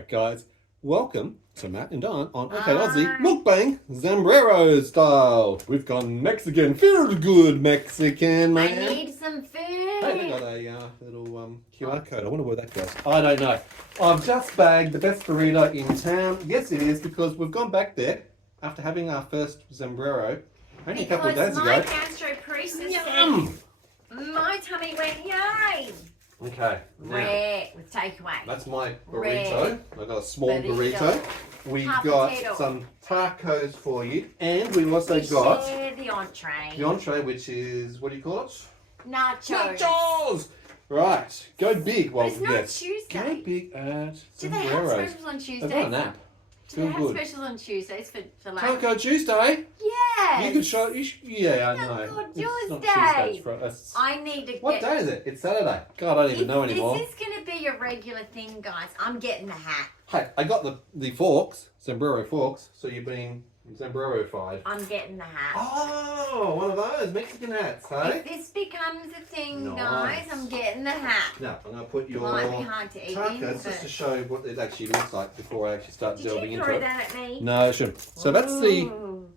Alright guys, welcome to Matt and Dyan on Ok Aussie Mukbang Zambrero style. We've gone Mexican, feel good Mexican, man. I need some food. Hey, they got a little QR code. I wonder where that goes. I don't know. I've just bagged the best burrito in town. Yes it is, because we've gone back there after having our first Zambrero only a couple of days ago. Because my gastroparesis said my tummy went yay. Okay, Rare with takeaway. that's my burrito. Rare. I've got a small burrito. We've got some tacos for you, and we've also got the entree. the entree, which is, what do you call it? Nachos. Nachos! Right, go big. Well, But it's not yes. Tuesday. Go big at Do they have Sombreros. specials on Tuesdays? They've got an app. Do they Feel have good. specials on Tuesdays for like? Taco Tuesday? Yes. You could show. Yeah, I know. Taco It's not Tuesday. Tuesday, it's I need to what get. day is it? It's Saturday. God, I don't even know anymore. This is going to be a regular thing, guys. I'm getting the hat. Hey, I got the forks, Zambrero forks. So you've been Zambrero-fied. I'm getting the hat. Oh, one of those Mexican hats, hey? If this becomes a thing, Nice. guys, I'm getting the hat. Now, I'm going to put your Might be hard to eat tacos just to show what it actually looks like before I actually start Did delving you into throw it. that at me? No, I shouldn't. So that's the Ooh.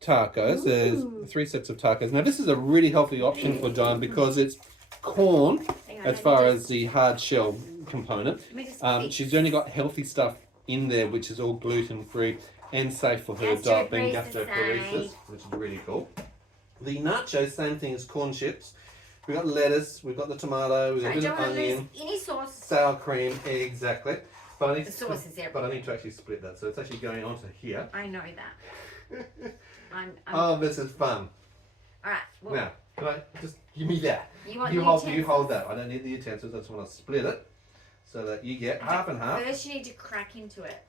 tacos. There's 3 sets of tacos. Now, this is a really healthy option for Dyan because it's corn Hang on, as let far me as the hard shell component. Let me just fix. She's only got healthy stuff in there, which is all gluten-free and safe for her diet, being gastroparesis, which is really cool. The nachos, same thing as corn chips. We've got lettuce, we've got the tomato, we've got a I bit don't of want to lose onion, any sauce. sour cream, exactly. But I need The sauce is there. But I need to actually split that, so it's actually going onto here. I know that. Oh, this is fun. All right. Well, Now, can I just give me that? you want You the hold utensils? that. I don't need the utensils. I just want to split it so that you get half and half. First, you need to crack into it.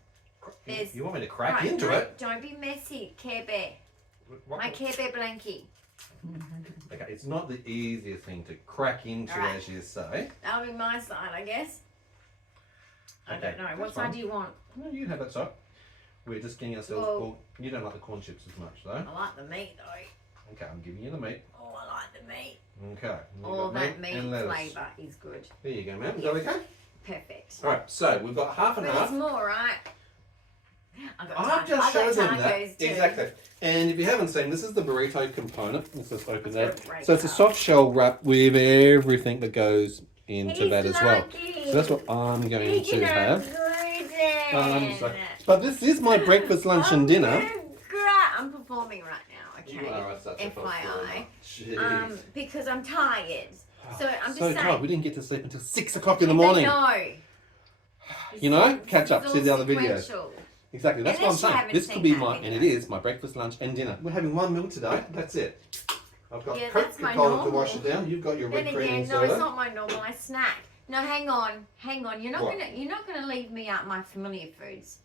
There's- You want me to crack Right, into no, it? Don't be messy, Care Bear. What- My Care Bear blankie. Okay, it's not the easiest thing to crack into, Alright. as you say. That'll be my side, I guess. I Okay, don't know. What that's side fine. do you want? No, you have that side. We're just getting ourselves. Well- Well, you don't like the corn chips as much, though. I like the meat, though. Okay, I'm giving you the meat. Oh, I like the meat. Okay. you've All got that meat and lettuce. flavour is good. There you go, ma'am. Is that okay? Perfect. All right. So we've got half and But half. there's more, right? I've just showed them that. Too. Exactly. And if you haven't seen, this is the burrito component. Let's just open that. Let's go break So it's a up. soft shell wrap with everything that goes into He's that as well. lucky. So that's what I'm going He to can have. gluten. So- but this is my breakfast, lunch, and dinner. I'm performing right now. Okay. You are such a FYI. Jeez. Because I'm tired. So I'm just saying. tired. We didn't get to sleep until 6 o'clock in the morning. No. You know, catch up, see the other videos. Sequential. Exactly. That's what I'm Unless you saying. haven't This seen could be that my, and it video. is my breakfast, lunch, and dinner. We're having one meal today. That's it. I've got Yeah, that's my Coca-Cola to normal. wash it down. You've got your Then red cream again, and no, it's soda. not my normal. I snack. No, hang on. You're not What? gonna leave me out my familiar foods.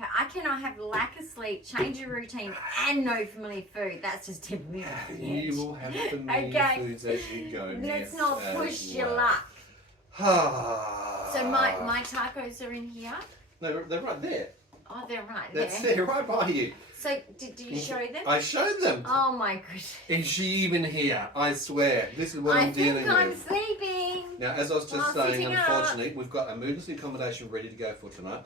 Okay, I cannot have lack of sleep, change of routine, and no familiar food. That's just typical. You will have familiar Okay. foods as you go. Let's yes, not as push your well. luck. Ah. So my tacos are in here. No, they're right there. Oh, they're right That's there. there, right by you. So did you show them? I showed them. Oh my goodness. Is she even here? I swear. This is what I I'm dealing think I'm with. sleeping. Now, as I was just Well, saying, sitting up. unfortunately, we've got emergency accommodation ready to go for tonight.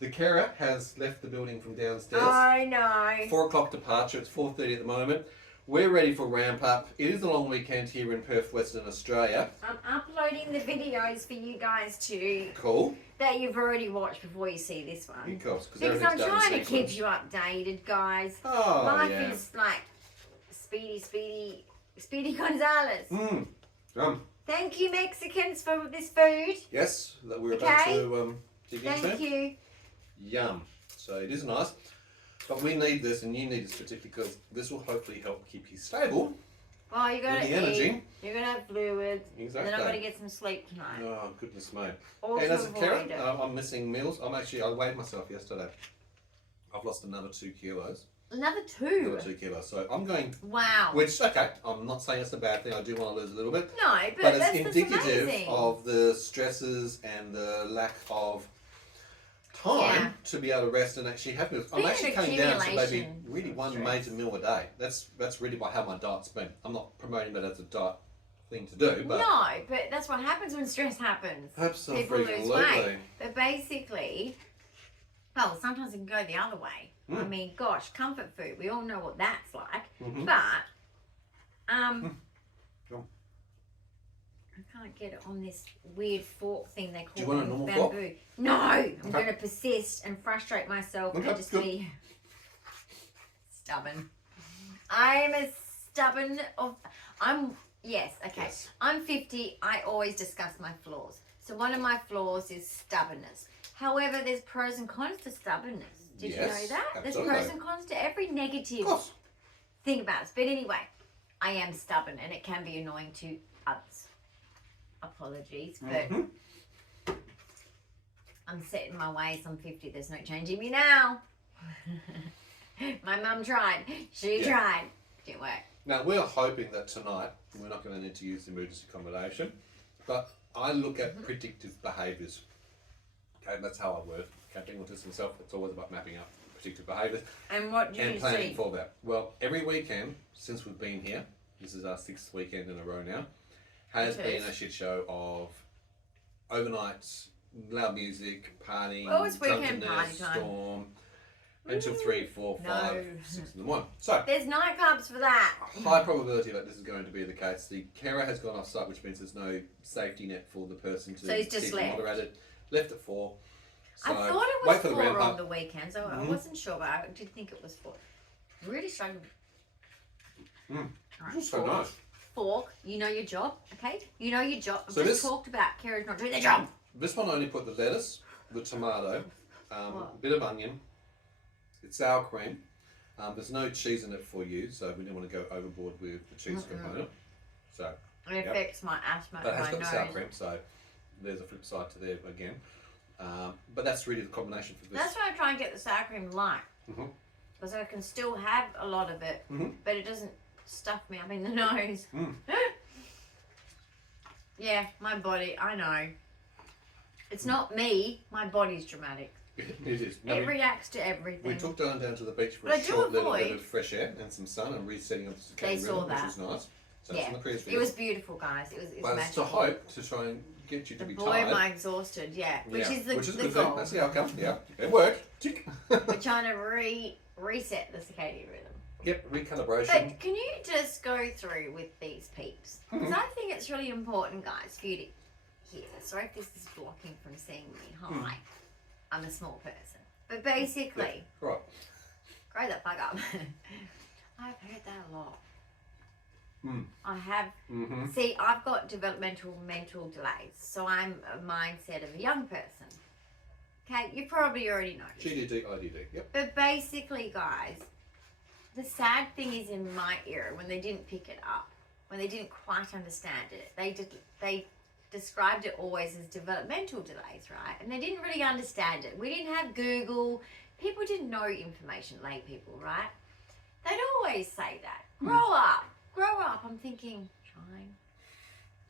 The carer has left the building from downstairs. I know. 4 o'clock departure. It's 4:30 at the moment. We're ready for ramp up. It is a long weekend here in Perth, Western Australia. I'm uploading the videos for you guys too Cool. that you've already watched before you see this one. Of course, Because I'm trying to keep you updated, guys. Oh, Life yeah. is like Speedy Gonzalez. Thank you, Mexicans, for this food. Yes, that we're about Okay. to dig into. Thank you. Yum. So it is nice. But we need this, and you need this particularly because this will hopefully help keep you stable. Oh, you're gonna With eat. the energy. You're gonna have fluids. Exactly. And then I'm gonna get some sleep tonight. Oh, goodness me. All And to as a avoid carrot, it. I'm missing meals. I weighed myself yesterday. I've lost another 2 kilos. Another two. Another 2 kilos. So I'm going, Wow. which, okay, I'm not saying it's a bad thing. I do want to lose a little bit. No, But that's it's indicative amazing. of the stresses and the lack of time to be able to rest and actually have meals. I'm been actually an coming down to maybe accumulation really of one stress. major meal a day. That's really how my diet's been. I'm not promoting that as a diet thing to do, but No, but that's what happens when stress happens. People lose absolutely. weight. But basically, well, sometimes it can go the other way. I mean, gosh, comfort food. We all know what that's like. But, I can't get it on this weird fork thing they Do you call want a normal bamboo. fork? No, I'm going to persist and frustrate myself and just be stubborn. I'm a stubborn yes, okay. Yes. I'm 50. I always discuss my flaws. So one of my flaws is stubbornness. However, there's pros and cons to stubbornness. Did you know that? Absolutely. There's pros and cons to every negative thing about us. But anyway, I am stubborn and it can be annoying to others. Apologies, but I'm set in my ways. I'm 50. There's no changing me now. My mum tried. She tried. Didn't work. Now, we're hoping that tonight we're not going to need to use the emergency accommodation, but I look at predictive behaviours. Okay, that's how I work. Okay, being autistic myself, it's always about mapping out predictive behaviours And what do you and planning see? for that. Well, every weekend since we've been here, this is our 6th weekend in a row now, has been a shit show of overnights, loud music, partying, Oh, it's weekend drunkenness, party time. storm, until 3, 4, 5, No. 6 in the morning. So, There's nightclubs for that. high probability that this is going to be the case. The carer has gone off site, which means there's no safety net for the person to So he's just keep left. moderated. Left at 4. So I thought it wait was for the 4 ramp on up. the weekend, so I wasn't sure, but I did think it was 4. Really struggling. Alright, It's so nice. Fork, you know your job, okay? You know your job. I've So just this- talked about carers not doing their job. This one only put the lettuce, the tomato, a What? bit of onion, it's sour cream. There's no cheese in it for you, so we didn't want to go overboard with the cheese component. So, It affects my asthma but it has and got my the sour nose. cream, so there's a flip side to there again. But that's really the combination for this. That's why I try and get the sour cream light. Because I can still have a lot of it, but it doesn't stuff me up in the nose. Yeah, my body, I know. It's not me, my body's dramatic. It is. No, It reacts to everything. we took Dyan down to the beach for But I a do short little bit avoid- of fresh air and some sun and resetting of the They circadian saw rhythm, which that. was nice. So it's Yeah, on the previous it video. was beautiful, guys. It was But it's to magical. hope to try and get you to The be boy tired. am I exhausted, yeah. Which is the good goal. thing. That's the outcome. Yeah, it worked. Tick. We're trying to reset the circadian rhythm. Yep, recalibration. But can you just go through with these peeps? Because I think it's really important, guys, for you to hear. Sorry if this is blocking from seeing me. Hi. I'm a small person. But basically, Right. grow the fuck up. I've heard that a lot. I have. See, I've got developmental mental delays. So I'm a mindset of a young person. Okay, you probably already know. GDD, IDD. Yep. But basically, guys, the sad thing is in my era, when they didn't pick it up, when they didn't quite understand it, they described it always as developmental delays, right? And they didn't really understand it. We didn't have Google. People didn't know information, lay people, right? They'd always say that. Grow up. Grow up. I'm thinking,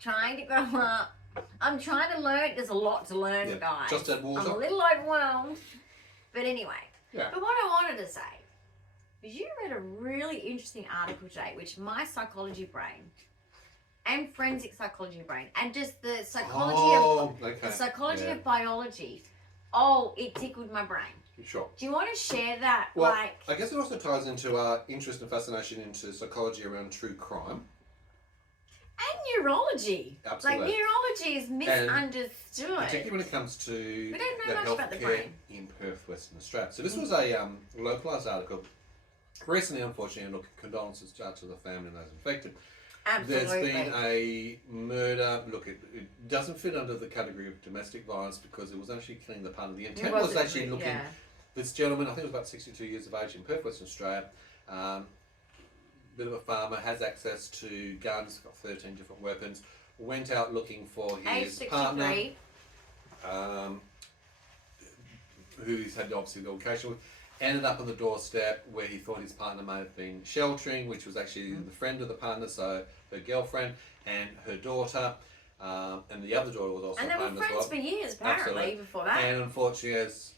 trying to grow up. I'm trying to learn. There's a lot to learn, Yeah, guys. just add water. I'm a little overwhelmed. But anyway. Yeah. But what I wanted to say is you read a really interesting article today, which my psychology brain and forensic psychology brain and just the psychology of biology, it tickled my brain. Sure. Do you want to share that? Well, I guess it also ties into our interest and fascination into psychology around true crime. And neurology. Absolutely. Like neurology is misunderstood. Particularly when it comes to We don't know the much about the healthcare brain. in Perth, Western Australia. So this was a localised article. Recently, unfortunately, look, condolences to the family and those infected. Absolutely. There's been a murder. Look, it doesn't fit under the category of domestic violence because it was actually killing the partner. The intent was actually looking. Yeah. This gentleman, I think it was about 62 years of age in Perth, Western Australia, bit of a farmer, has access to guns, got 13 different weapons, went out looking for his partner, who he's had obviously the altercation with, ended up on the doorstep where he thought his partner may have been sheltering, which was actually the friend of the partner, so her girlfriend and her daughter, and the other daughter was also And they were home as well. friends for years, apparently, Absolutely. before that. And unfortunately has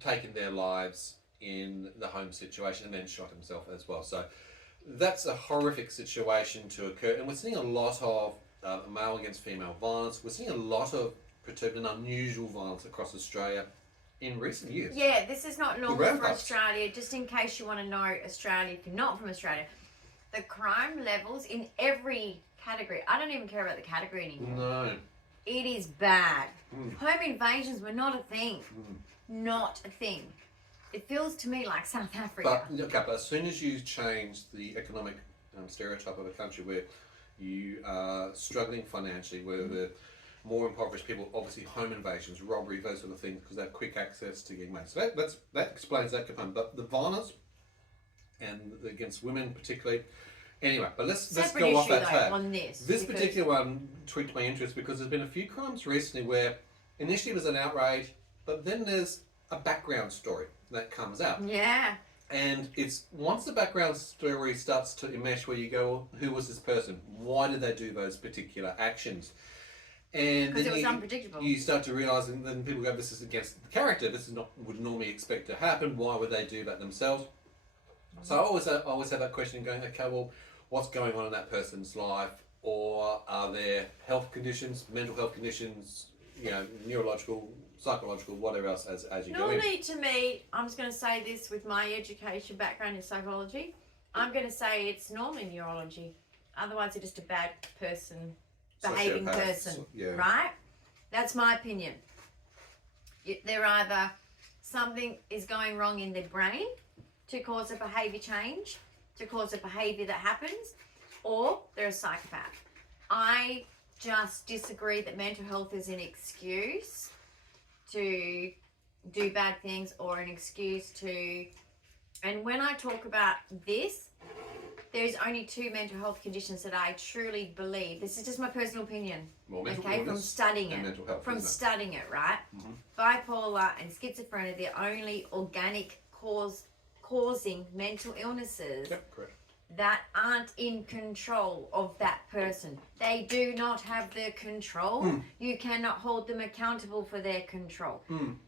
taken their lives in the home situation and then shot himself as well. So that's a horrific situation to occur, and we're seeing a lot of male against female violence. We're seeing a lot of perturbed and unusual violence across Australia in recent years. Yeah, this is not normal for ramp-ups. Australia. Just in case you want to know Australia, if you're not from Australia, the crime levels in every category. I don't even care about the category anymore. No. It is bad. Home invasions were not a thing. Not a thing. It feels to me like South Africa. But as soon as you change the economic stereotype of a country where you are struggling financially, where the more impoverished people, obviously home invasions, robbery, those sort of things, because they have quick access to getting money. So that explains that component. But the violence and against women particularly. Anyway, but let's go off that tab. On this particular one tweaked my interest because there's been a few crimes recently where initially it was an outrage, but then there's a background story that comes out. Yeah. And it's once the background story starts to enmesh where you go, who was this person? Why did they do those particular actions? And because then it was unpredictable. You start to realise, and then people go, this is against the character. This is not would normally expect to happen. Why would they do that themselves? So I always have that question going, okay, well, what's going on in that person's life? Or are there health conditions, mental health conditions, neurological, psychological, whatever else as you go in? Normally, to me, I'm just going to say this with my education background in psychology. I'm going to say it's normally neurology. Otherwise, they're just a bad person, behaving person, right? That's my opinion. They're either something is going wrong in their brain to cause a behaviour change, to cause a behaviour that happens, or they're a psychopath. I just disagree that mental health is an excuse to do bad things or an excuse to... And when I talk about this, there's only 2 mental health conditions that I truly believe. This is just my personal opinion. Well, mental okay, from studying it. mental health, from studying it, right? Bipolar and schizophrenia, they're only organic causing mental illnesses. Yep, correct. That aren't in control of that person. They do not have the control. You cannot hold them accountable for their control.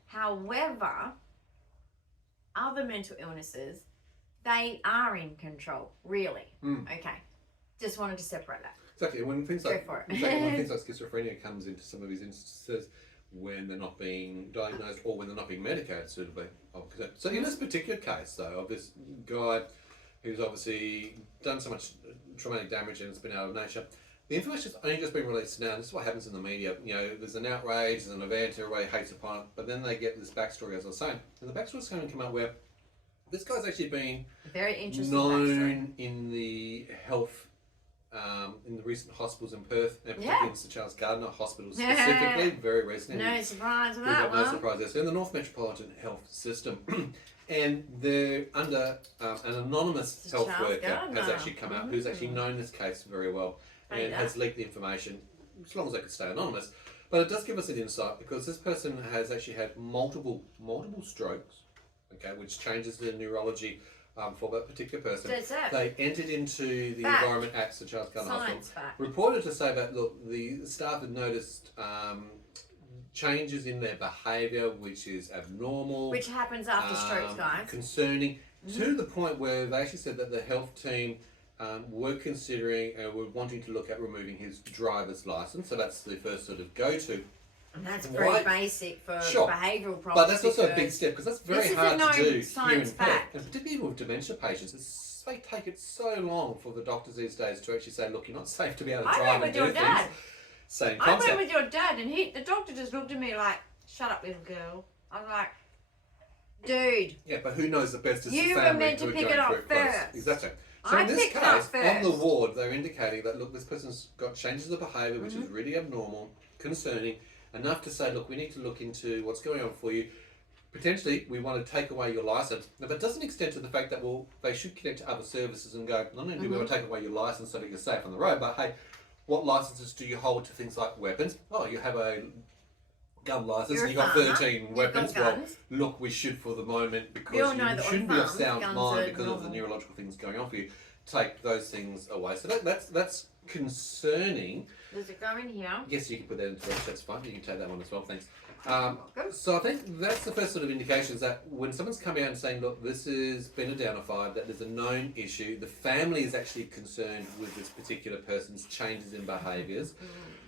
However, other mental illnesses, they are in control, really. Okay. Just wanted to separate that. Exactly. When things like for it. exactly, when things like schizophrenia comes into some of these instances, when they're not being diagnosed or when they're not being medicated suitably. So in this particular case, though, of this guy who's obviously done so much traumatic damage and it's been out of nature, the information's only just been released now. This is what happens in the media. There's an outrage, there's an event, everybody hates upon it, but then they get this backstory, as I was saying. And the backstory's going to come out where this guy's actually been very interesting known in the health, in the recent hospitals in Perth, and particularly in St Charles Gardner Hospital specifically, very recently. No surprise on We've that got no one. surprise there. So in the North Metropolitan Health System, and they're under an anonymous health Charles worker Gardner. has actually come out, who's actually known this case very well and has leaked the information, as long as they could stay anonymous. But it does give us an insight because this person has actually had multiple strokes, okay, which changes the neurology for that particular person. They entered into the Environment Act, St Charles Gardner Hospital, reported to say that, look, the staff had noticed changes in their behaviour, which is abnormal. Which happens after strokes, guys. Concerning, to the point where they actually said that the health team were considering and were wanting to look at removing his driver's licence. So that's the first sort of go-to. And that's very basic for behavioural problems. But that's also a big step because that's very hard to do here in Perth. And particularly with dementia patients, they take it so long for the doctors these days to actually say, look, you're not safe to be able to drive and do things. Same concept. I went with your dad and the doctor just looked at me like, shut up, little girl. I was like, dude. Yeah, but who knows the best is the you family were meant to pick it up first. Exactly. So in this case, on the ward, they're indicating that, look, this person's got changes of behaviour, which is really abnormal, concerning, enough to say, look, we need to look into what's going on for you. Potentially, we want to take away your licence. Now, that doesn't extend to the fact that, well, they should connect to other services and go, not only do we want to take away your licence so that you're safe on the road, but hey, what licences do you hold to things like weapons? Oh, you have a gun licence and you've got 13 weapons. Well, look, we should for the moment, because you shouldn't be of sound mind because of the neurological things going on for you, take those things away. So that's concerning. Does it go in here? Yes, you can put that into it. That's fine. You can take that one as well. Thanks. So I think that's the first sort of indications that when someone's coming out and saying, look, this has been identified, that there's a known issue, the family is actually concerned with this particular person's changes in behaviours,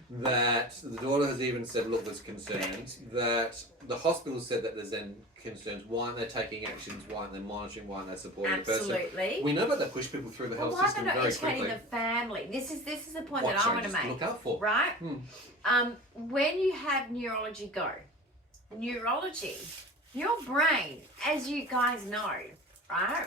that the daughter has even said, look, there's concerns, that the hospital said that there's then concerns, why aren't they taking actions, why aren't they monitoring, why aren't they supporting the person? Absolutely. We know about that push people through the health system very quickly. Why are they not educating the family? This is the point What that I want to changes make. look out for? Right? When you have neurology go, neurology, your brain, as you guys know, right,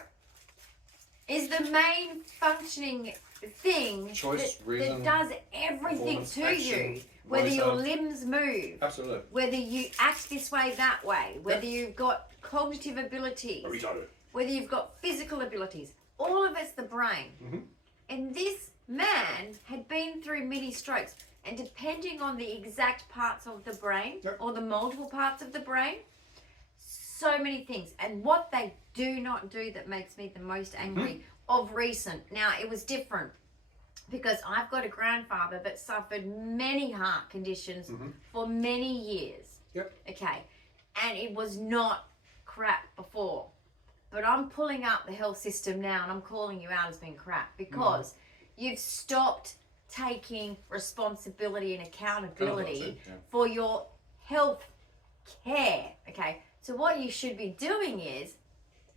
is the main functioning thing that does everything to you. Whether your limbs move, absolutely, whether you act this way, that way, whether you've got cognitive abilities, whether you've got physical abilities, all of it's the brain. And this man had been through many strokes, and depending on the exact parts of the brain or the multiple parts of the brain, so many things. And what they do not do that makes me the most angry of recent. Now, it was different because I've got a grandfather that suffered many heart conditions for many years. Okay. And it was not crap before. But I'm pulling up the health system now and I'm calling you out as being crap because you've stopped taking responsibility and accountability for your health care. Okay. So what you should be doing is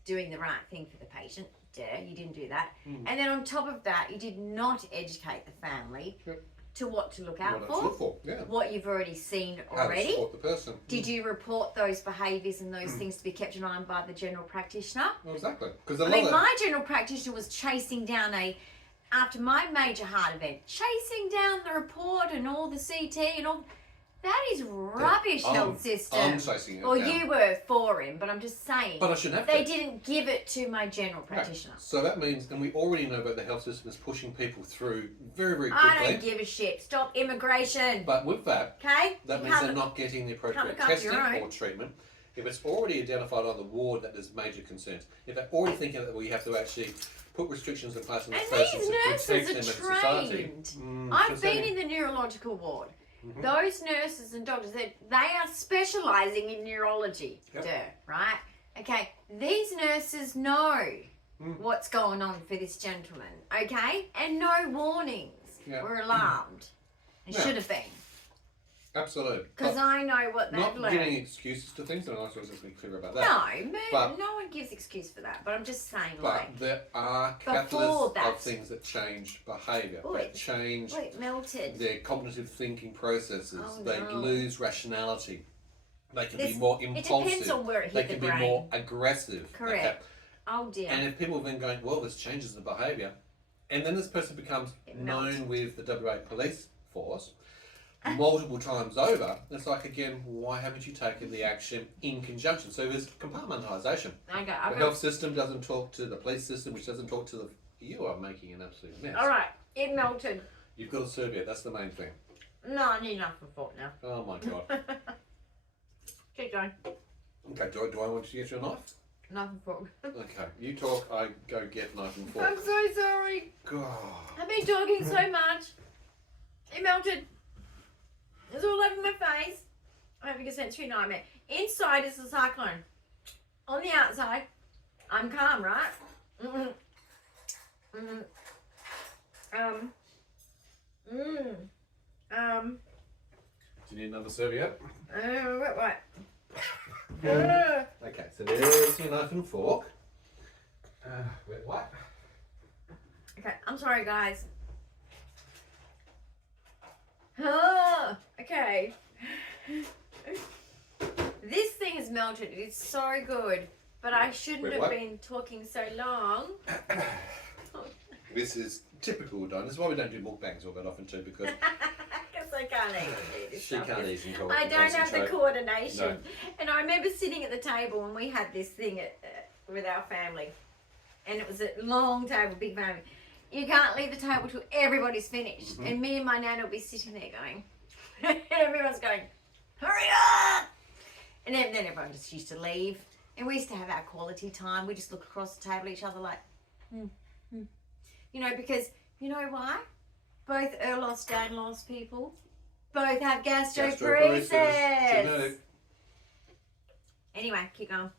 doing the right thing for the patient. You didn't do that. And then on top of that, you did not educate the family to what to look out for, what you've already seen already. How to support the person. Did you report those behaviours and those things to be kept in mind by the general practitioner? Well, exactly. My general practitioner was chasing down after my major heart event, chasing down the report and all the CT and all. That is rubbish, health system. I'm chasing it Or down. you were for him, but I'm just saying. But I shouldn't have They to. didn't give it to my general practitioner. So that means, and we already know that the health system is pushing people through very, very quickly. I don't give a shit. Stop immigration. But with that, Okay? that means they're not getting the appropriate testing or treatment. If it's already identified on the ward that there's major concerns, if they're already thinking that we have to actually put restrictions in place on the person to protect them as a society. I've been in the neurological ward. Those nurses and doctors, they are specialising in neurology, right? Okay, these nurses know what's going on for this gentleman, okay? And no warnings were alarmed. They should have been. Absolutely. Because I know what they've learned. Not giving excuses to things, and I was just be clear about that. No one gives excuse for that. But I'm just saying, but there are catalysts of things that change behaviour. They change melted. their cognitive thinking processes. They lose rationality. They can be more impulsive. It depends on where it hit the brain. They can be more aggressive. Correct. Okay? Oh dear. And if people have been going, well, there's changes in the behaviour, and then this person becomes known with the WA police force multiple times over, it's like, again, why haven't you taken the action in conjunction? So there's compartmentalisation. The health system doesn't talk to the police system, which doesn't talk to the... You are making an absolute mess. All right, it melted. You've got to serve it, that's the main thing. No, I need enough for fork now. Oh my God. Keep going. Okay, do I want you to get your knife? Knife and fork. Okay, you talk, I go get knife and fork. I'm so sorry. God. I've been talking so much. It melted. It's all over my face. I'm having a sensory nightmare. Inside is the cyclone. On the outside, I'm calm, right? Do you need another serviette? Right. Okay, so there's your knife and fork. Wet wipe. Okay, I'm sorry, guys. Okay. This thing is melted. It's so good, but I shouldn't have been talking so long. This is typical Dyan. This is why we don't do mukbangs all that often too, because I can't even do this she stuff. can't even I don't have the coordination. No. And I remember sitting at the table when we had this thing with our family, and it was a long table, big family. You can't leave the table till everybody's finished. And me and my nana will be sitting there going, everyone's going, hurry up! And then everyone just used to leave. And we used to have our quality time. We just look across the table at each other like, You know, because, you know why? Both lost and lost people. Both have gastroparesis. Genetic. Anyway, keep going.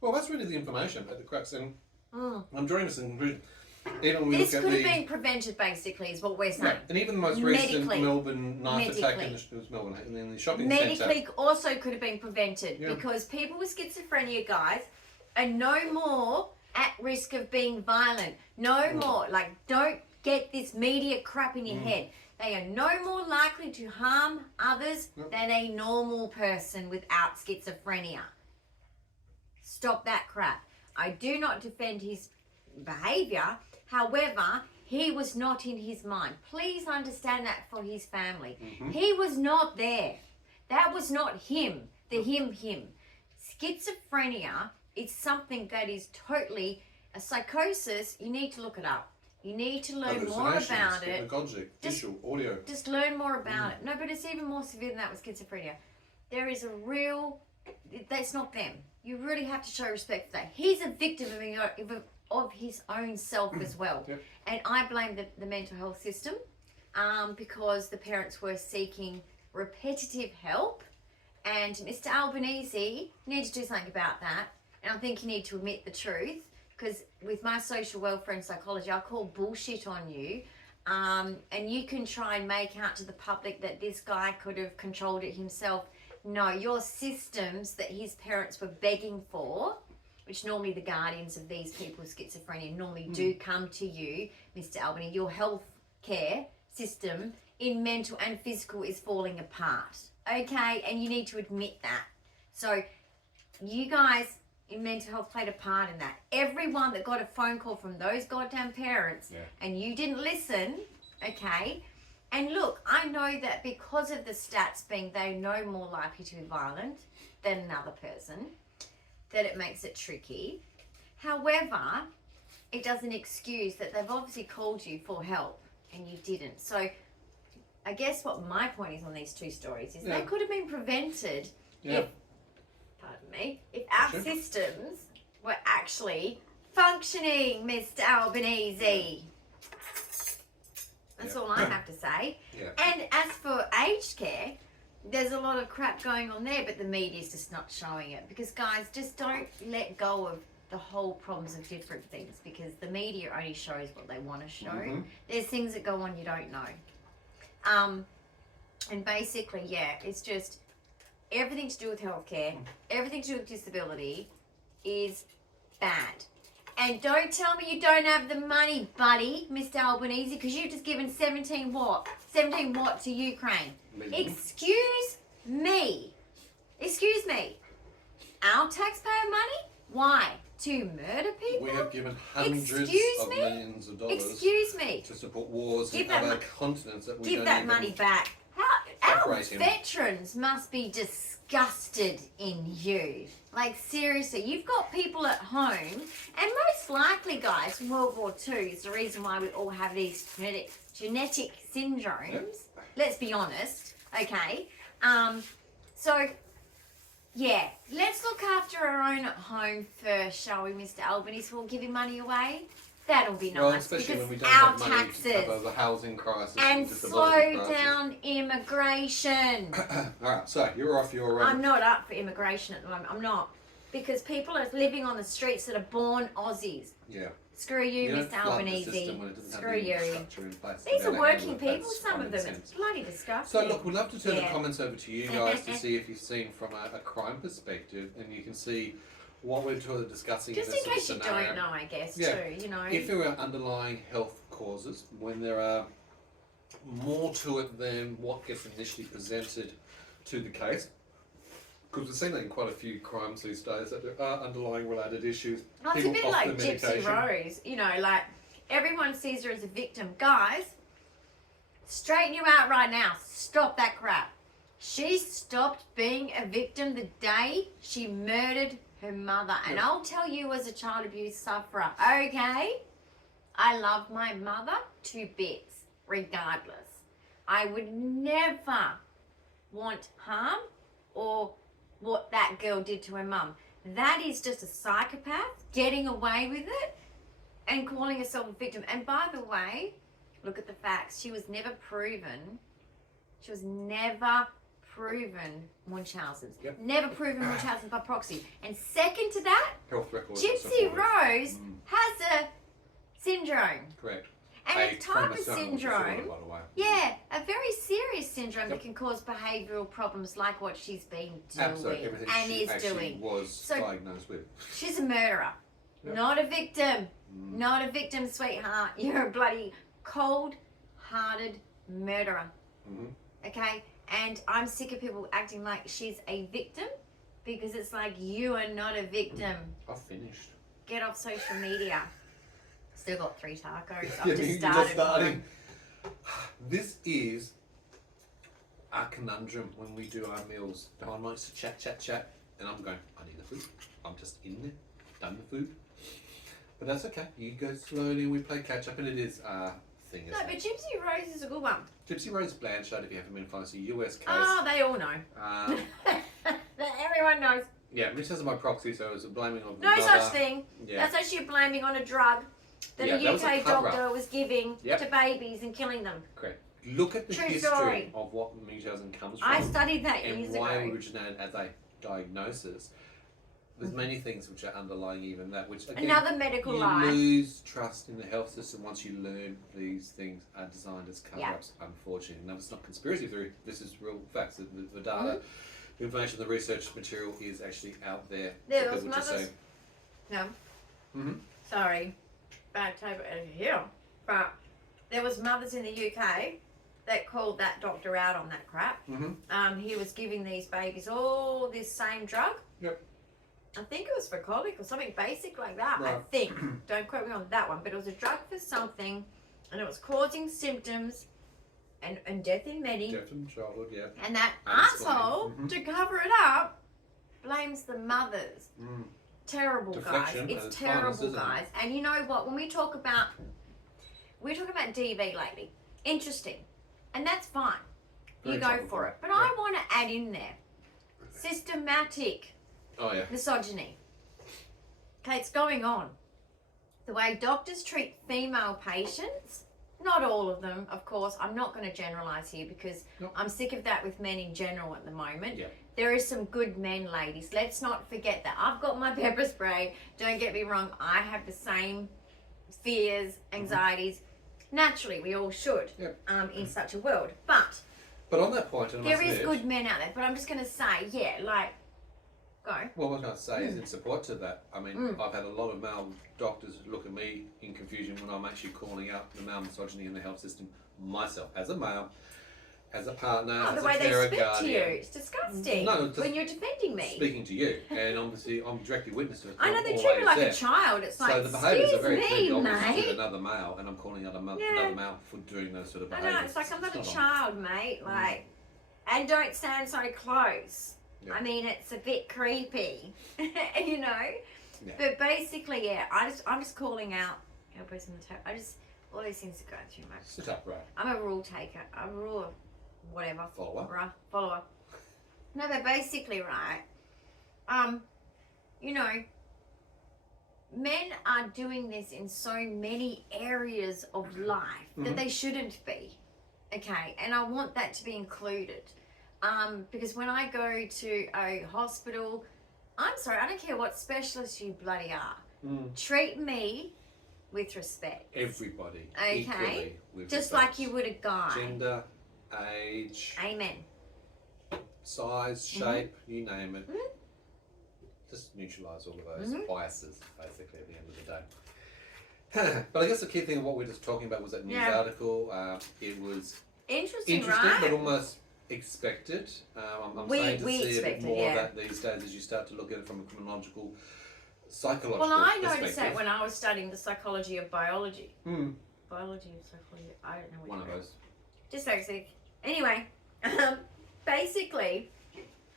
Well, that's really the information at the crux, and Mm. I'm drawing this conclusion. Even when we This look could at have been prevented, basically, is what we're saying. yeah, and even the most recent Medically. Melbourne knife attack in Medically. it was Melbourne in the shopping Medically centre. also could have been prevented Yeah. because people with schizophrenia, guys, are no more at risk of being violent. No more. Like, don't get this media crap in your head. They are no more likely to harm others than a normal person without schizophrenia. Stop that crap. I do not defend his behaviour. However, he was not in his mind. Please understand that for his family. He was not there. That was not him. The him. Schizophrenia is something that is totally a psychosis. You need to look it up. You need to learn more about it. Hypnagogic, visual, audio. Just learn more about it. No, but it's even more severe than that with schizophrenia. There is a real... That's not them. You really have to show respect for that. He's a victim of his own self as well. Yep. And I blame the mental health system because the parents were seeking repetitive help. And Mr. Albanese, you need to do something about that. And I think you need to admit the truth. Because with my social welfare and psychology, I call bullshit on you. And you can try and make out to the public that this guy could have controlled it himself. No, your systems that his parents were begging for, which normally the guardians of these people with schizophrenia normally do come to you, Mr. Albany, your health care system in mental and physical is falling apart. Okay? And you need to admit that. So you guys in mental health played a part in that. Everyone that got a phone call from those goddamn parents and you didn't listen, okay? And look, I know that because of the stats being they're no more likely to be violent than another person, that it makes it tricky. However, it doesn't excuse that they've obviously called you for help and you didn't. So I guess what my point is on these two stories is they could have been prevented if, pardon me, if our systems were actually functioning, Mr. Albanese. That's all I have to say. Yeah. And as for aged care, there's a lot of crap going on there, but the media's just not showing it. Because, guys, just don't let go of the whole problems of different things because the media only shows what they want to show. There's things that go on you don't know. And basically, it's just everything to do with healthcare, everything to do with disability is bad. And don't tell me you don't have the money, buddy, Mr. Albanese, because you've just given 17 watt to Ukraine. Excuse me. Our taxpayer money? Why? To murder people? We have given hundreds of millions of dollars Excuse me. to support wars Give in that other continents that we Give don't that even money back. Our operate in. veterans must be disgusted in you. Like, seriously, you've got people at home, and most likely, guys, World War II is the reason why we all have these genetic syndromes. Let's be honest, okay? So, let's look after our own at home first, shall we, Mr. Albanese? We'll give him money away. That'll be nice. Well, especially because when we don't our have money taxes to cover the housing crisis and disability slow crisis. down immigration. Alright, so you're off your I'm not up for immigration at the moment. I'm not. Because people are living on the streets that are born Aussies. Yeah. Screw you, don't Mr. flood the Albanese. system when it doesn't have Screw the you. infrastructure in place to These be are able to working handle it. people. That's Some of common them. sense. It's bloody disgusting. So look, we'd love to turn the Yeah. comments over to you guys to see if you've seen from a crime perspective, and you can see what we're discussing Just in in this case sort you of scenario. don't know, I guess, Yeah. too, you know. If there are underlying health causes, when there are more to it than what gets initially presented to the case, because we've seen that in quite a few crimes these days, that there are underlying related issues. Oh, it's a bit off like their Gypsy medication. Rose, you know, like everyone sees her as a victim. Guys, straighten you out right now. Stop that crap. She stopped being a victim the day she murdered her mother. And I'll tell you as a child abuse sufferer, okay? I love my mother to bits, regardless. I would never want harm or what that girl did to her mum. That is just a psychopath getting away with it and calling herself a victim. And by the way, look at the facts. She was never proven proven Munchausen's. Yep. Never proven Munchausen's by proxy. And second to that, Health records. Gypsy Rose has a syndrome. Correct. And a type of chromosomal syndrome, disorder, by the way. yeah, a very serious syndrome that can cause behavioural problems like what she's been doing Absolutely. Everything and she is actually doing. was diagnosed with. She's a murderer, not a victim. Not a victim, sweetheart. You're a bloody cold-hearted murderer. Okay? And I'm sick of people acting like she's a victim because it's like you are not a victim. I've finished. Get off social media. Still got 3 tacos. Yeah, I've just you're started. starting. This is our conundrum when we do our meals. Don likes to chat, and I'm going, I need the food. I'm just in there, done the food. But that's okay. You go slowly and we play catch up, and it is our thing. No, but Gypsy Rose is a good one. Gypsy Rose Blanchard, if you haven't been following, it's a US case. Oh, they all know. Everyone knows. Yeah, Mitch has my proxy, so it was a blaming of No another. such thing. Yeah. That's actually blaming on a drug that Yeah, a that was a UK cover-up. doctor was giving Yep. to babies and killing them. Correct. Look at the True history story. of what Munchausen comes from. I studied that and years why ago. it originated as a diagnosis. There's many things which are underlying even that, which again, Another medical you lie. lose trust in the health system once you learn these things are designed as cover-ups, unfortunately. Now, it's not conspiracy theory, this is real facts. The data, the information, the research material is actually out there. There for was people to mothers. see. No. Mm-hmm. Sorry. Bad table here. But there was mothers in the UK that called that doctor out on that crap. Mm-hmm. He was giving these babies all this same drug. Yep. I think it was for colic or something basic like that. I Right. think. Don't quote me on that one. But it was a drug for something, and it was causing symptoms and death in many. Death in childhood, yeah. And that Unexplained. asshole, to cover it up, blames the mothers. Terrible, Deflection guys. at It's its terrible, finest, isn't it? guys. And you know what? When we're talking about DV lately, interesting, and that's fine. Very You go topical. for it. But Yeah. I want to add in there systematic Oh, yeah. misogyny. Okay, it's going on. The way doctors treat female patients, not all of them, of course. I'm not going to generalize here because Nope. I'm sick of that with men in general at the moment. Yeah. There is some good men, ladies. Let's not forget that. I've got my pepper spray. Don't get me wrong. I have the same fears, anxieties. Naturally, we all should Yep. in such a world. But But on that point, and I there must is admit, good men out there. But I'm just going to say, yeah, like, go. Well, what I was going to say is in support to that, I mean, I've had a lot of male doctors look at me in confusion when I'm actually calling out the male misogyny in the health system myself, as a male, as a partner, Oh, as the a way they carer, speak to you. guardian, It's disgusting. No, just when you're defending me. speaking to you, and obviously I'm directly witness to it. I know I'm they treat me always like there. a child. It's like, So the behaviours are very excuse clearly me, obvious to mate. another male, and I'm calling out another Yeah. male for doing those sort of I behaviours. know, it's like I'm not a on. child, mate. Like, and don't stand so close. Yeah. I mean, it's a bit creepy, you know. Yeah. But basically, yeah, I'm just calling out elbows on the table. All these things are going through my. Sit up, right? I'm a rule taker. I'm a rule whatever. Follower. Follower. No, but basically, right. You know, men are doing this in so many areas of life that they shouldn't be. Okay, and I want that to be included. Because when I go to a hospital, I'm sorry, I don't care what specialist you bloody are. Treat me with respect. Everybody. Okay. Equally with Just respect. like you would a guy. Gender, age, Amen. size, shape, you name it. Just neutralise all of those biases, basically, at the end of the day. But I guess the key thing of what we were just talking about was that news article. It was Interesting, interesting, right? but almost expected. I'm We- starting to we see a bit expected, more yeah. of that these days as you start to look at it from a criminological, psychological Well, I perspective. noticed that when I was studying the psychology of biology. Hmm. Biology of psychology. I don't know which One of one. those. Dyslexic. Anyway, basically,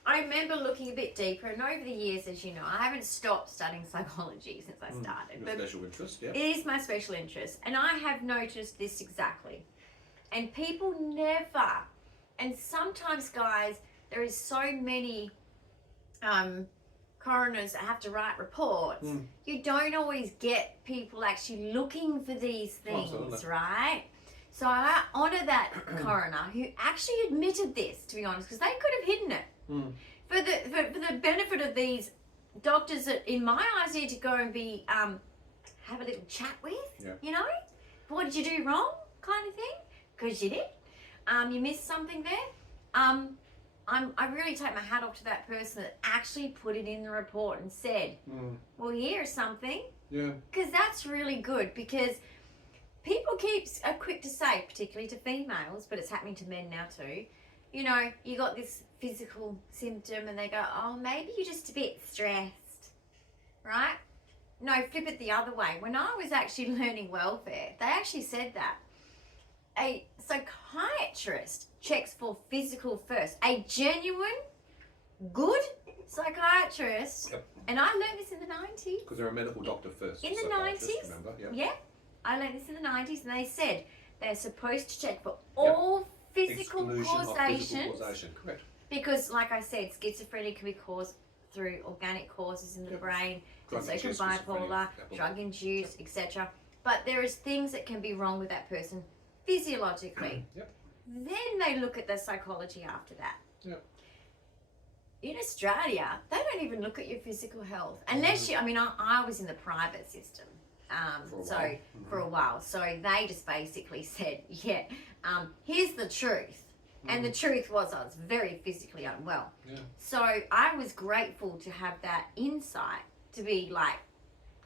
I remember looking a bit deeper, and over the years, as you know, I haven't stopped studying psychology since I started. Your But special interest, yeah. it is my special interest, and I have noticed this exactly. And people never, and sometimes, guys, there is so many coroners that have to write reports. You don't always get people actually looking for these things, Absolutely. right? So I honour that coroner who actually admitted this, to be honest, because they could have hidden it. Mm. For the benefit of these doctors that, in my eyes, need to go and be have a little chat with. Yeah. You know, what did you do wrong, kind of thing? Because you did. You missed something there. I really take my hat off to that person that actually put it in the report and said, well, here's something. Yeah. Because that's really good, because people are quick to say, particularly to females, but it's happening to men now too, you know, you got this physical symptom and they go, oh, maybe you're just a bit stressed, right? No, flip it the other way. When I was actually learning welfare, they actually said that. A psychiatrist checks for physical first. A genuine, good psychiatrist, Yep. and I learned this in the 90s. Because they're a medical doctor first. In the psychiatrist, 90s? Remember? Yep. Yeah, I learned this in the 90s, and they said they're supposed to check for all physical Exclusion of causations. physical causation. Correct. Because, like I said, schizophrenia can be caused through organic causes in the brain, so can Drug-induced bipolar, schizophrenia. drug-induced, etc. But there is things that can be wrong with that person physiologically. Yep. Then they look at the psychology after that. Yep. In Australia, they don't even look at your physical health unless you. I mean, I was in the private system, for a while. So they just basically said, yeah, here's the truth. And the truth was I was very physically unwell. Yeah. So I was grateful to have that insight, to be like,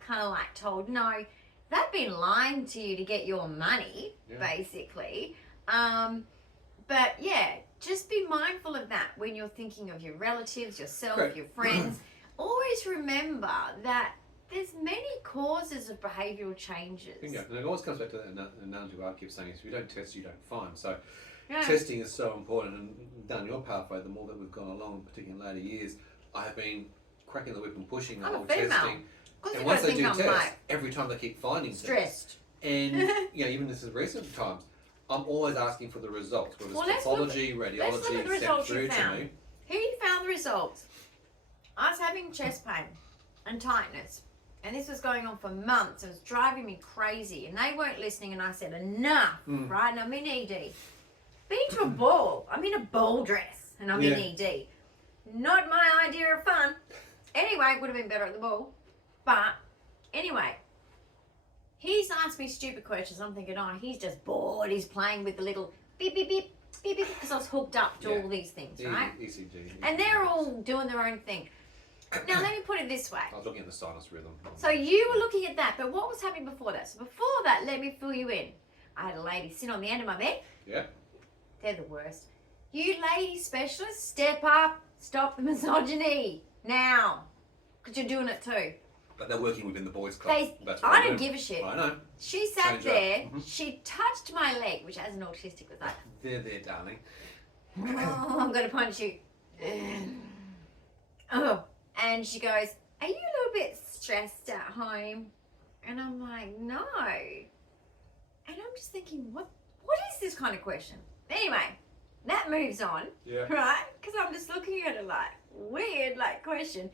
kind of like told, no, they've been lying to you to get your money, basically. But yeah, just be mindful of that when you're thinking of your relatives, yourself, your friends. Always remember that there's many causes of behavioural changes. Yeah, and it always comes back to that analogy I keep saying is if you don't test, you don't find. So testing is so important, and down your pathway, the more that we've gone along, particularly in later years, I have been cracking the whip and pushing the whole testing. And once they do test, every time they keep finding stressed. Things. And you know, even this is recent times, I'm always asking for the results, whether it's pathology, radiology, sent through to me. Here you found the results. I was having chest pain and tightness, and this was going on for months. It was driving me crazy, and they weren't listening, and I said, enough, right? And I'm in ED. Been to a ball. I'm in a ball dress, and I'm in ED. Not my idea of fun. Anyway, it would have been better at the ball. But anyway, he's asked me stupid questions. I'm thinking, oh, he's just bored. He's playing with the little beep, beep, beep, beep, beep, because I was hooked up to all these things, right? ECG. And they're all doing their own thing. Now, let me put it this way. I was looking at the sinus rhythm. So you were looking at that, but what was happening before that? So before that, let me fill you in. I had a lady sit on the end of my bed. Yeah. They're the worst. You lady specialists, step up, stop the misogyny now, because you're doing it too. But they're working within the boys' club. I don't give a shit. I know. She sat there, she touched my leg, which as an autistic was like, there, darling. oh, I'm going to punch you. Oh, and she goes, are you a little bit stressed at home? And I'm like, no. And I'm just thinking, what is this kind of question? Anyway, that moves on, right? Because I'm just looking at it like, weird, like, question.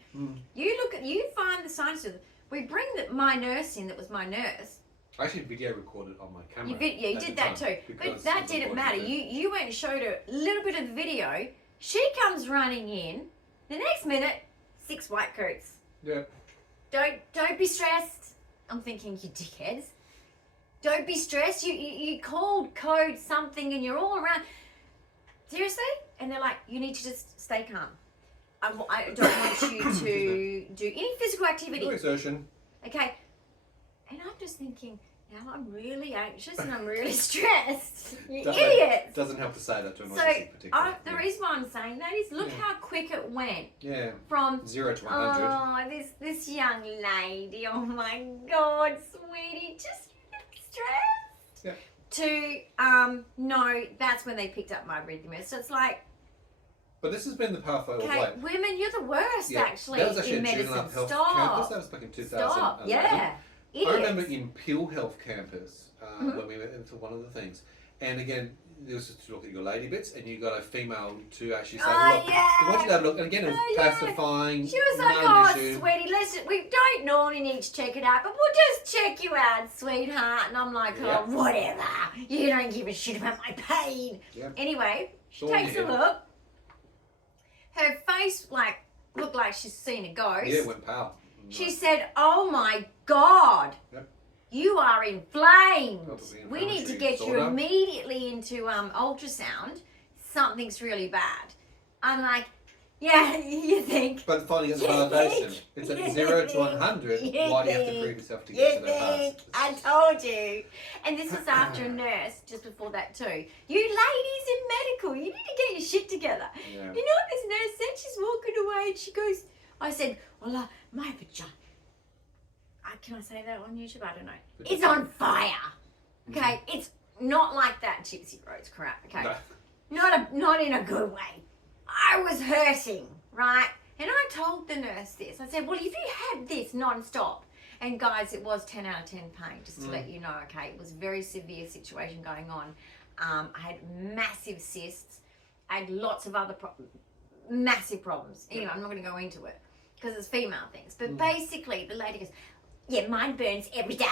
You find the sinuses. We bring my nurse in that was my nurse. I actually video recorded on my camera. You did that too. But that didn't matter. You went and showed her a little bit of the video. She comes running in. The next minute, 6 white coats. Yeah. Don't be stressed. I'm thinking, you dickheads. Don't be stressed. You called code something and you're all around. Seriously? And they're like, you need to just stay calm. I don't want you to do any physical activity. No exertion. Okay. And I'm just thinking, now I'm really anxious and I'm really stressed. You idiots. Doesn't help to say that to an So autistic particularly. the reason why I'm saying that is look how quick it went. Yeah. From 0 to 100. Oh, this young lady. Oh my God, sweetie, just stressed. Yeah. To no, that's when they picked up my arrhythmia. So it's like. But this has been the pathway of Okay, like. women, you're the worst actually that was actually in a medicine. juvenile health Stop. campus. That was back in 2011. Stop. Yeah. I remember in Peel Health Campus when we went into one of the things, and again, just to look at your lady bits, and you got a female to actually say, Oh, look, yeah. I want you to have a look. And again, it was Oh, yeah. pacifying. She was like, no oh, issue. sweetie, listen, we don't normally need to check it out, but we'll just check you out, sweetheart. And I'm like, Yeah. oh, whatever. You don't give a shit about my pain. Yeah. Anyway, she It's all takes a in your look. Her face, looked like she's seen a ghost. Yeah, it went pal. She said, oh, my God. Yep. You are inflamed. Probably We need to inflammatory get you disorder. immediately into ultrasound. Something's really bad. I'm like, yeah, you think. But finding it's You validation. think. It's at 0 to 100. You Why do you have to think. prove yourself to You get to think. that I pass? told you. And this was after a nurse, just before that too. You ladies in medical, you need to get your shit together. Yeah. You know what this nurse said? She's walking away and she goes, I said, well, my vagina. Can I say that on YouTube? I don't know. It's on fire. Okay? It's not like that Gypsy Rose crap. Okay? No. Not in a good way. I was hurting, right? And I told the nurse this. I said, well, if you had this non-stop, and guys, it was 10 out of 10 pain, just to let you know, okay? It was a very severe situation going on. I had massive cysts. I had lots of other massive problems. Anyway, I'm not going to go into it because it's female things. But basically, the lady goes, yeah, mine burns every day.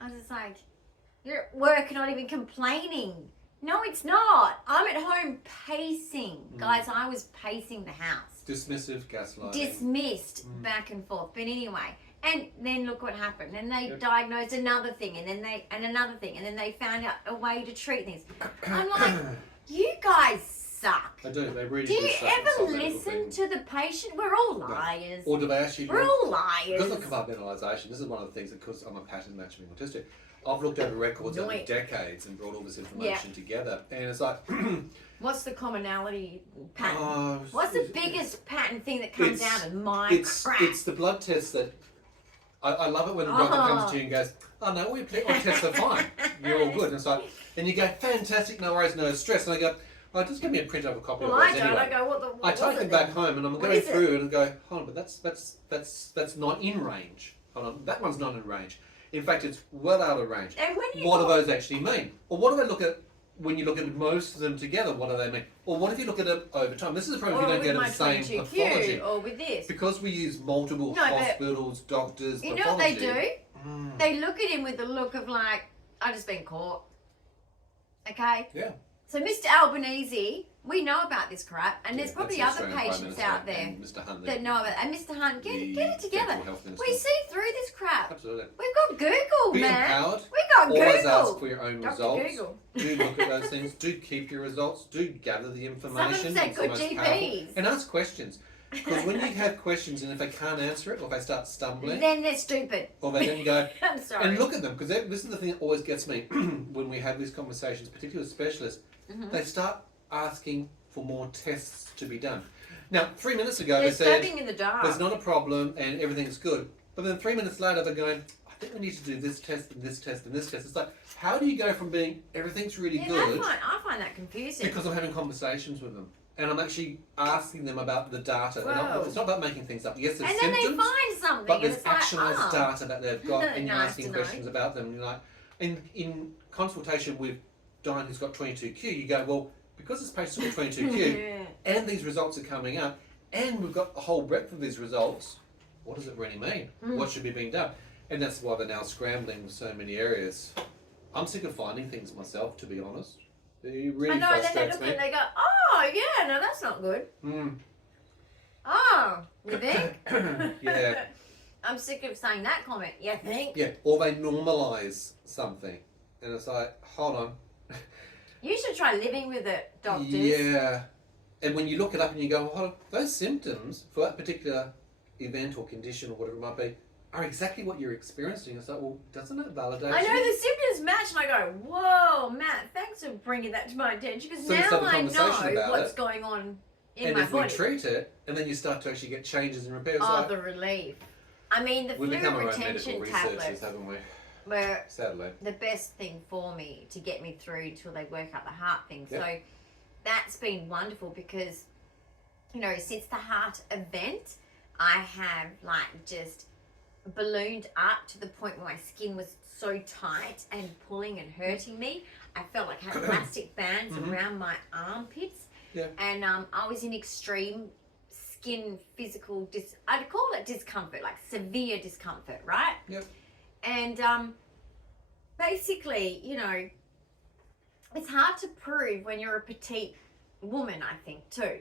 I was just like, you're at work, not even complaining. No, it's not. I'm at home pacing. Guys, I was pacing the house. Dismissive, gaslighting. Dismissed back and forth. But anyway, and then look what happened. And they diagnosed another thing, and then another thing, and then they found out a way to treat things. I'm like, you guys suck. I do. They really Do do you suck at ever some medical listen things. to the patient? We're all liars. Or do they actually? We're all liars. Because of compartmentalisation, this is one of the things that, because I'm a pattern matching autistic, I've looked over records over Right. decades and brought all this information together, and it's like, What's the commonality pattern? oh, What's the biggest pattern thing that comes it's- out of my it's crap? it's the blood test that I love it when the doctor comes to you and goes, oh no, all your tests are fine, you're all good, and it's like, and you go, fantastic, no worries, no stress, and I go, oh, just give me a print of a copy well, of I those don't. anyway. I go, what the? I take them back home and I'm What going is it? through and go, hold on, but that's not in range. Hold on, that one's not in range. In fact, it's well out of range. And when you What do those actually mean? Or what do they look at when you look at most of them together? What do they mean? Or what if you look at it over time? This is the problem or if you don't with get my at the same 22Q, pathology. or with this. Because we use multiple No, but- hospitals, doctors, You know what they pathology. do? They look at him with the look of like, I just been caught. Okay? Yeah. So Mr. Albanese, we know about this crap, and there's Yeah, probably that's the other Australian Prime patients Minister out there and Mr. Hunt, that know about it. And Mr. Hunt, get it together. Federal Health Minister. We see through this crap. Absolutely. We've got Google, Be man. empowered. We got Always Google. ask for your own Dr. results. Google. Do look at those things. Do keep your results. Do gather the information. say It's the good most GPs. powerful. And ask questions. Because when you have questions and if they can't answer it, or they start stumbling, Then they're stupid. or they then go, I'm sorry. and look at them, because this is the thing that always gets me when we have these conversations, particularly with specialists, they start asking for more tests to be done. Now, 3 minutes ago They're they said, stabbing in the dark. there's not a problem and everything's good. But then 3 minutes later they're going, I think we need to do this test and this test and this test. It's like, how do you go from being everything's really Yeah, good I find that confusing. because I'm having conversations with them and I'm actually asking them about the data. And Whoa. it's not about making things up. Yes, there's and then symptoms, they find something, but and there's it's like, actionized oh. data that they've got, and you're Nice asking to know. questions about them. And you're like, in consultation with Dyan, who's got 22Q, you go, well, because this patient's got 22Q, and these results are coming up, and we've got a whole breadth of these results, what does it really mean? What should be being done? And that's why they're now scrambling with so many areas. I'm sick of finding things myself, to be honest. It really I know, and then they frustrates look me. and they go, oh, yeah, no, that's not good. Oh, you think? Yeah. I'm sick of saying that comment. You think? Yeah, or they normalise something. And it's like, hold on. You should try living with it, doctors. Yeah. And when you look it up and you go, hold on, those symptoms for that particular event or condition or whatever it might be are exactly what you're experiencing. It's like, well, doesn't it validate I know you? the symptoms match, and I go, whoa, Matt, thanks for bringing that to my attention, because So let's now have a I conversation know about what's it. going on in And my if body. we treat it, and then you start to actually get changes and repairs, Oh, like, the relief. I mean, the we've fluid become our own medical retention researchers, tablets haven't we? were Sadly. the best thing for me to get me through till they work out the heart thing. Yep. So that's been wonderful because, you know, since the heart event, I have like just ballooned up to the point where my skin was so tight and pulling and hurting me. I felt like I had elastic bands around my armpits. Yeah. And I was in extreme skin physical I'd call it discomfort, like severe discomfort, right? Yep. And basically, you know, it's hard to prove when you're a petite woman, I think, too.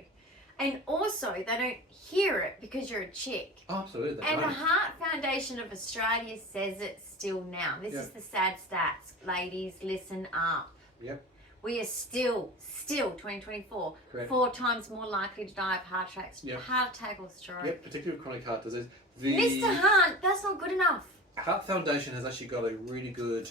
And also, they don't hear it because you're a chick. Oh, absolutely. And the Heart Foundation of Australia says it still now. This is the sad stats. Ladies, listen up. Yep. We are still 2024, Correct. 4 times more likely to die of heart attack or stroke. Yep, particularly with chronic heart disease. Mr. Hunt, that's not good enough. Heart Foundation has actually got a really good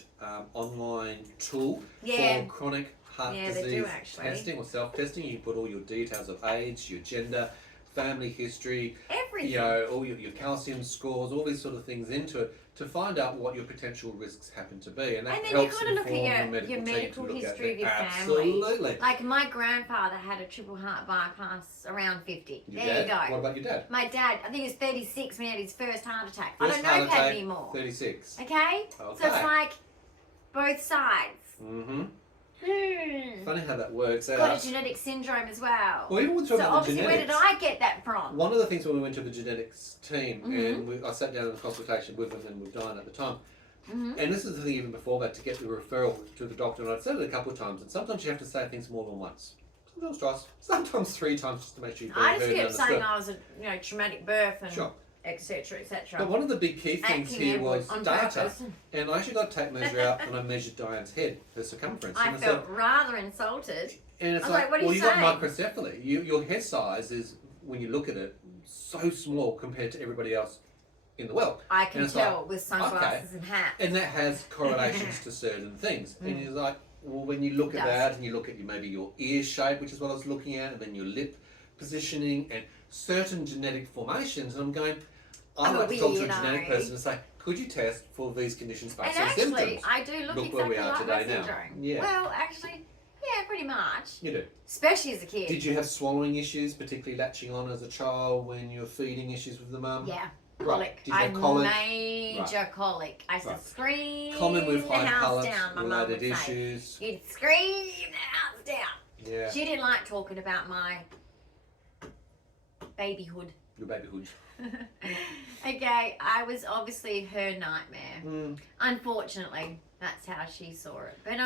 online tool Yeah. for chronic heart Yeah, they disease do actually. testing or self-testing. You can put all your details of age, your gender, family history, Everything. you know, all your calcium scores, all these sort of things into it to find out what your potential risks happen to be. And that And then you've helps got to look inform at the your team to medical look at history of it. your Absolutely. family. Like my grandfather had a triple heart bypass around 50. Your There dad? you go. What about your dad? My dad, I think he was 36 when he had his first heart attack. First I don't know heart if he had attack, any more. 36. Okay? So it's like both sides. Mm-hmm. Hmm. Funny how that works out. Got a genetic syndrome as well. Well, even with So talking about obviously, genetics, where did I get that from? one of the things when we went to the genetics team, Mm-hmm. and I sat down in a consultation with them and with Dyan at the time, Mm-hmm. and this is the thing even before that, to get the referral to the doctor, and I'd said it a couple of times, and sometimes you have to say things more than once. Sometimes twice, sometimes 3 times, just to make sure you're I being just heard and kept saying understood. I was a traumatic birth and Sure. etc. etc. But one of the big key things Acting here out was on data, purpose. and I actually got a tape measure out and I measured Dyan's head, her circumference, I and felt rather insulted. and it's I was like, like, what are well, you you got saying? microcephaly. Your head size is, when you look at it, so small compared to everybody else in the world. I can And it's tell like, with sunglasses and hats. And that has correlations to certain things. And you're like, well, when you look It at does. that and you look at maybe your ear shape, which is what I was looking at, and then your lip positioning and certain genetic formations, and I'm going, I I'm like to talk to a weirdo. genetic person and say, could you test for these conditions And based on actually, symptoms? I do look Look where we exactly are like today Resin now. syndrome. Yeah. Well, actually, yeah, pretty much. You do. Especially as a kid. Did you have swallowing issues, particularly latching on as a child when you were feeding issues with the mum? Yeah. Right. Colic. Did you I have colic? major colic. I used to Right. scream Common with the high house palate down, my mum related would say. issues. You'd scream the house down. Yeah. She didn't like talking about my babyhood. Your babyhood. Okay, I was obviously her nightmare. Mm. Unfortunately, that's how she saw it. But I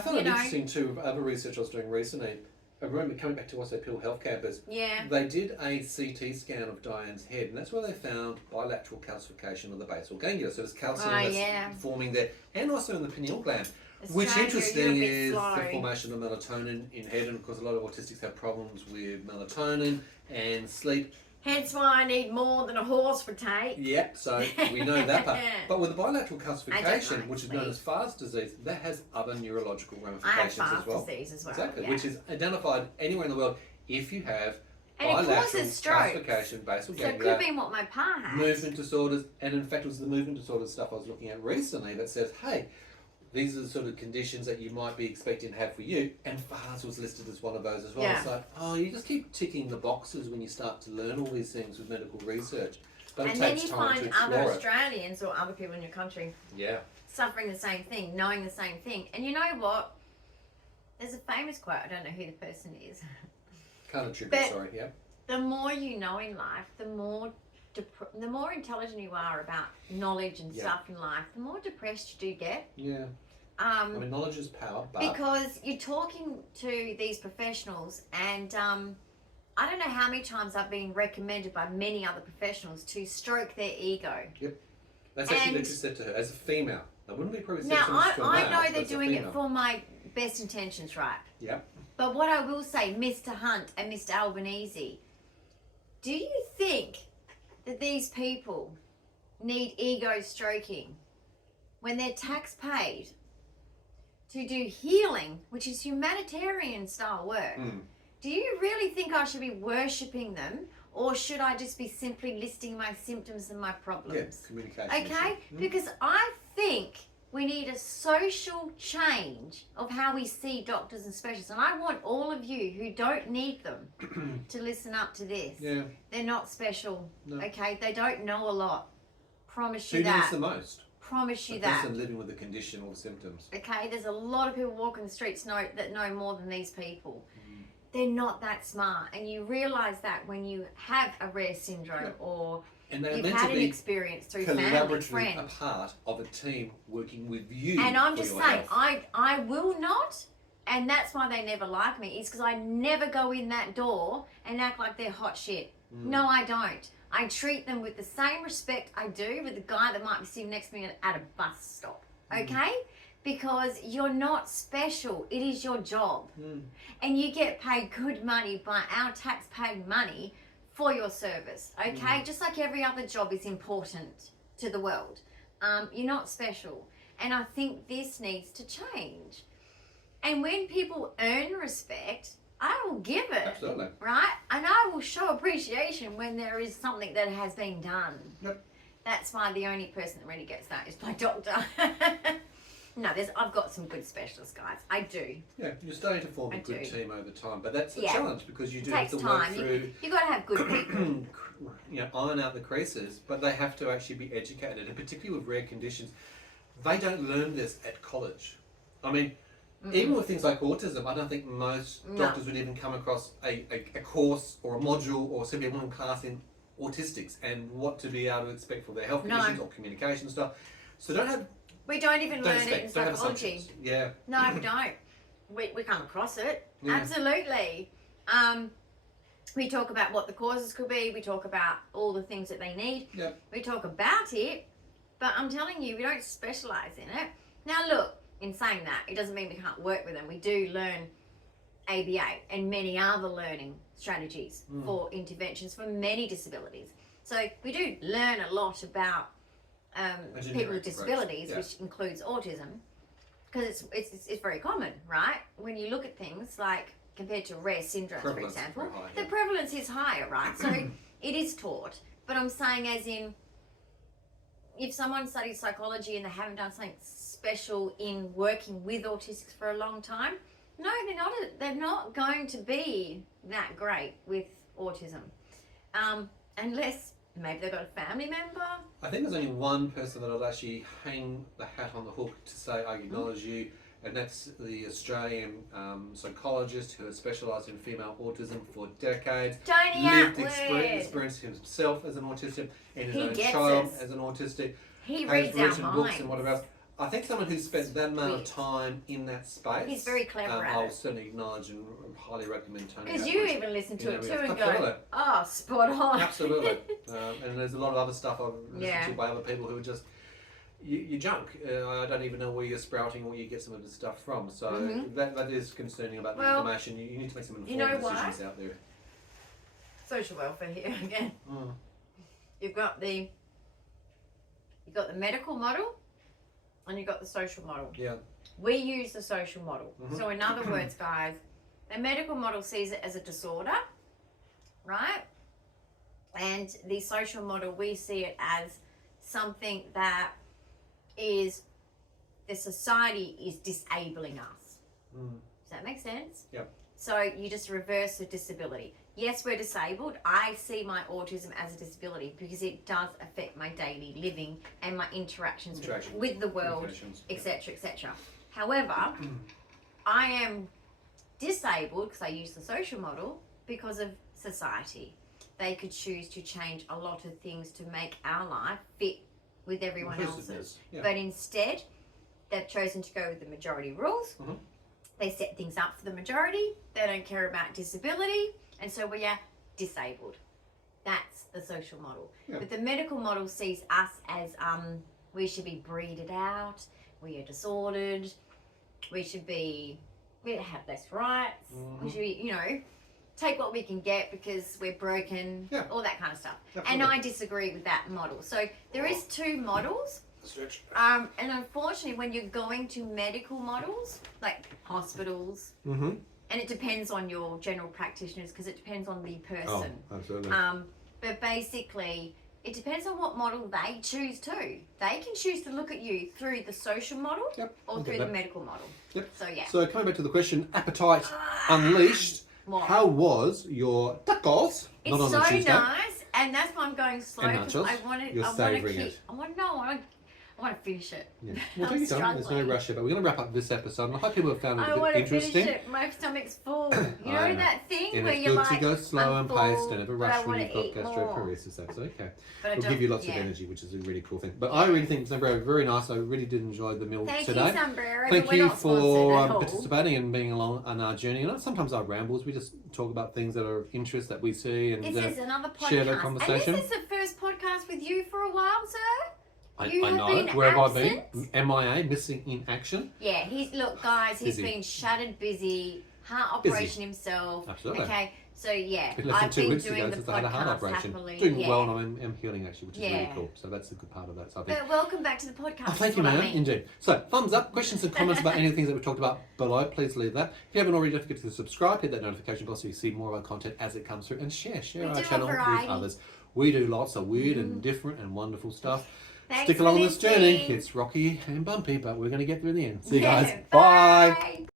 found you it know, interesting too, with other research I was doing recently. I remember coming back to Autistic Pill Health Campus, yeah, they did a CT scan of Dyan's head, and that's where they found bilateral calcification of the basal ganglia. So there's calcium Oh, that's yeah. forming there, and also in the pineal gland. Which Australia, interesting you're a bit is slow. the formation of melatonin in head, and of course a lot of autistics have problems with melatonin and sleep. Hence why I need more than a horse would take. Yep, so we know that part. But with the bilateral calcification, like which is known sleep. as FARS disease, that has other neurological I have ramifications Fast as well. disease as well. Exactly, yeah. which is identified anywhere in the world if you have And it bilateral causes strokes. calcification, basal So it ganglia, could be what my pa had. movement disorders, and in fact it was the movement disorders stuff I was looking at recently that says, hey, these are the sort of conditions that you might be expecting to have for you, and FARS was listed as one of those as well. Yeah. It's like, oh, you just keep ticking the boxes when you start to learn all these things with medical research. But And it then takes you time find to other explore it. Australians or other people in your country Yeah. suffering the same thing, knowing the same thing. And you know what? There's a famous quote, I don't know who the person is. Can't attribute, But- sorry, yeah. The more you know in life, the more intelligent you are about knowledge and Yeah. stuff in life, the more depressed you do get. Yeah. I mean, knowledge is power, but Because you're talking to these professionals, and I don't know how many times I've been recommended by many other professionals to stroke their ego. that's actually and- what you said to her as a female. That wouldn't be probably said Now, so much to a I male, know but they're as a doing it female. for my best intentions, right? Yep. But what I will say, Mr. Hunt and Mr. Albanese, do you think that these people need ego stroking when they're tax paid to do healing, which is humanitarian style work? Mm. Do you really think I should be worshipping them, or should I just be simply listing my symptoms and my Yeah, problems? communication. Okay? issue. Mm. Because I think we need a social change of how we see doctors and specialists. And I want all of you who don't need them to listen up to this. Yeah. They're not special, No. okay? They don't know a lot. Promise Who you needs that. the most? Promise you A that. person living with the condition or the symptoms. Okay, there's a lot of people walking the streets that know more than these people. They're not that smart, and you realise that when you have a rare syndrome or And they're you've meant had to an be experience through family, collaboratively a friends. part of a team working with you. And I'm for just your saying, health. I will not, and that's why they never like me, is because I never go in that door and act like they're hot shit. No, I don't. I treat them with the same respect I do with the guy that might be sitting next to me at a bus stop. Okay? Because you're not special. It is your job. And you get paid good money by our tax-paying money for your service. Okay? Just like every other job is important to the world. You're not special. And I think this needs to change. And when people earn respect, I will give it. Absolutely. Right? And I will show appreciation when there is something that has been done. Yep. That's why the only person that really gets that is my doctor. No, I've got some good specialists, guys. I do. Yeah, you're starting to form a I good do. team over time, but that's a Yeah. challenge because you It do have takes to time. work through, You got to have good people. iron out the creases, but they have to actually be educated, and particularly with rare conditions, they don't learn this at college. I mean, even with things like autism, I don't think most doctors would even come across a course or a module or simply one class in autistics and what to be able to expect for their health conditions or communication stuff. So We don't even learn it in expect, don't have psychology. assumptions. Yeah. No, we don't. We come across it. Yeah. Absolutely. We talk about what the causes could be. We talk about all the things that they need. Yep. We talk about it, but I'm telling you, we don't specialise in it. Now, look, in saying that, it doesn't mean we can't work with them. We do learn ABA and many other learning strategies for interventions for many disabilities. So we do learn a lot about people with disabilities, which includes autism, because it's very common, right? When you look at things like compared to rare syndromes, for example, the prevalence is higher, right? So it is taught. But I'm saying as in, if someone studies psychology and they haven't done something special in working with autistics for a long time, no, they're not going to be that great with autism. Unless maybe they've got a family member. I think there's only one person that I'd actually hang the hat on the hook to say I acknowledge you, and that's the Australian psychologist who has specialised in female autism for decades. Tony lived Atwood. experience himself as an autistic and his He own gets child us. as an autistic. He has reads our written books minds. and whatever else. I think someone who's spent that amount of Weird. time in that space. He's very clever at I'll it. certainly acknowledge and highly recommend Tony. Because you Atwood. even listen to it Yeah, too and absolutely. go, oh, spot on. Absolutely. And there's a lot of other stuff I've listened Yeah. to by other people who are just, you're junk. I don't even know where you're sprouting or where you get some of the stuff from. So that is concerning about the Well, information. You need to make some informed you know why? decisions out there. Social welfare here again. You've got the medical model and you've got the social model. Yeah. We use the social model. So in other words, guys, the medical model sees it as a disorder, right? And the social model, we see it as something that is, the society is disabling us. Does that make sense? Yep. So you just reverse the disability. Yes, we're disabled. I see my autism as a disability because it does affect my daily living and my interactions with the world, etc., etc. However, I am disabled because I use the social model because of society. They could choose to change a lot of things to make our life fit with everyone else's. Yeah. But instead, they've chosen to go with the majority rules. They set things up for the majority. They don't care about disability. And so we are disabled. That's the social model. Yeah. But the medical model sees us as we should be breeded out. We are disordered. We have less rights. We should be, take what we can get because we're broken. Yeah. All that kind of stuff. Absolutely. And I disagree with that model. So there is two models. Stretch. And unfortunately, when you're going to medical models, like hospitals, and it depends on your general practitioners because it depends on the person. Oh, absolutely. But basically, it depends on what model they choose to. They can choose to look at you through the social model or through the medical model. Yep. So, yeah. So coming back to the question, appetite unleashed. What? How was your tacos? It's Not on so a Tuesday. nice. and that's why I'm going slow. And Because nachos? I want to. You're I want to savouring keep. it. I want no. I want to finish it. Yeah. Well, I'm take your time. There's no struggling. rush here, but we're going to wrap up this episode. And I hope people have found it I a want bit to finish interesting. it. My stomach's full. You I know know. that thing And where it's you're good like, to go slow I'm and paced. full, Don't ever but I rush when wanna you've got eat more. gastroparesis. That's okay. But I It'll don't- give you lots yeah. of energy, which is a really cool thing. But I really think Zambrero very nice. I really did enjoy the meal Thank today. you, Zambrero. Thank but we're you not sponsored for at all. participating and being along on our journey. And sometimes our rambles, we just talk about things that are of interest that we see and This is another podcast. share that conversation. And this is the first podcast with you for a while, sir. I You have know. been Where have I absent? been? MIA, missing in action. Yeah, look, guys, he's Busy. been shuttered busy, heart Busy. operation himself. Absolutely. Okay, so yeah, Been less than I've 2 been weeks doing ago the since I had a heart podcast operation. happily. Doing yeah. well and I'm healing actually, which is really Yeah. cool. So that's a good part of that. So I've been But welcome back to the podcast. Oh, thank you, is what I ma'am. mean. Indeed. So, thumbs up, questions and comments about any of the things that we've talked about below, please leave that. If you haven't already, don't forget to subscribe, hit that notification bell so you see more of our content as it comes through, and share We our do a channel with variety. others. We do lots of weird and different and wonderful stuff. Thanks Stick for along this journey. listening. It's rocky and bumpy, but we're going to get through the end. See you Yeah, guys. Bye. bye.